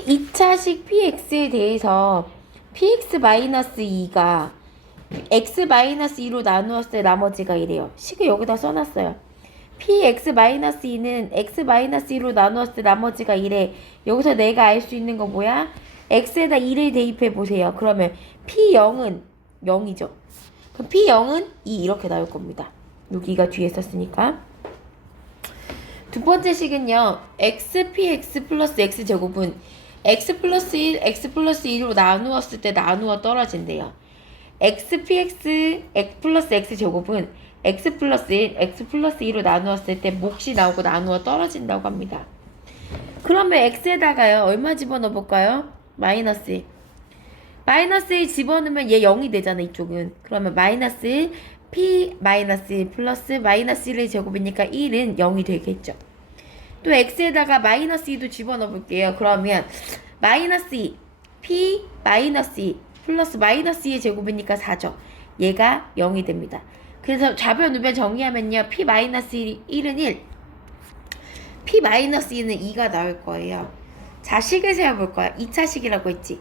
2차식 px에 대해서 px-2가 x-2로 나누었을 때 나머지가 이래요. 식을 여기다 써놨어요. px-2는 x-2로 나누었을 때 나머지가 이래. 여기서 내가 알 수 있는 거 뭐야? x에다 2를 대입해 보세요. 그러면 p0은 0이죠. 그럼 p0은 2 이렇게 나올 겁니다. 여기가 뒤에 썼으니까. 두 번째 식은요. xpx 플러스 x제곱은 x 플러스 1, x 플러스 1로 나누었을 때 나누어 떨어진대요. xpx x 플러스 x제곱은 x 플러스 1, x 플러스 2로 나누었을 때 몫이 나오고 나누어 떨어진다고 합니다. 그러면 x에다가요. 얼마 집어넣어 볼까요? 마이너스 1. 마이너스 1 집어넣으면 얘 0이 되잖아 이쪽은. 그러면 마이너스 1 p 마이너스 1 플러스 마이너스 1의 제곱이니까 1은 0이 되겠죠. 또 x에다가 마이너스 2도 집어넣어 볼게요. 그러면 마이너스 2 p 마이너스 2 플러스 마이너스 2의 제곱이니까 4죠. 얘가 0이 됩니다. 그래서 좌변 우변 정리하면요. p 마이너스 1은 1 p 마이너스 2는 2가 나올 거예요. 자, 식을 세워볼 거야. 2차식이라고 했지.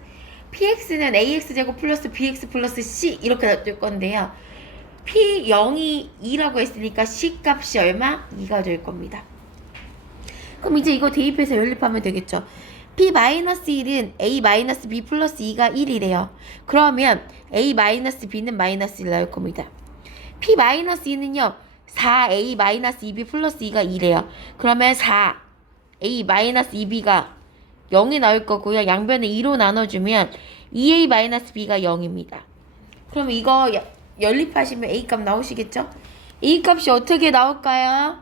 px는 ax제곱 플러스 bx 플러스 c 이렇게 될 건데요. p 0이 2라고 했으니까 c 값이 얼마? 2가 될 겁니다. 그럼 이제 이거 대입해서 연립하면 되겠죠. p-1은 a-b 플러스 2가 1이래요. 그러면 a-b는 마이너스 1 나올 겁니다. p-2는요. 4a-2b 플러스 2가 2래요. 그러면 4a-2b가 0이 나올 거고요. 양변을 2로 나눠주면 2a-b가 0입니다. 그럼 이거 여- 연립하시면 a 값 나오시겠죠? a 값이 어떻게 나올까요?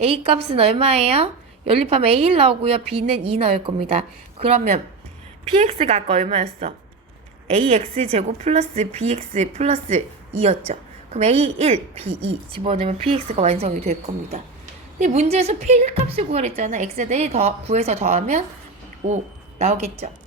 a 값은 얼마예요? 연립하면 a1 나오고요. b는 2 나올 겁니다. 그러면 px가 아까 얼마였어? ax 제곱 플러스 bx 플러스 2였죠. 그럼 a1, b2 집어넣으면 px가 완성이 될 겁니다. 근데 문제에서 p1 값을 구하랬잖아. x에다 1 더, 구해서 더하면 5 나오겠죠.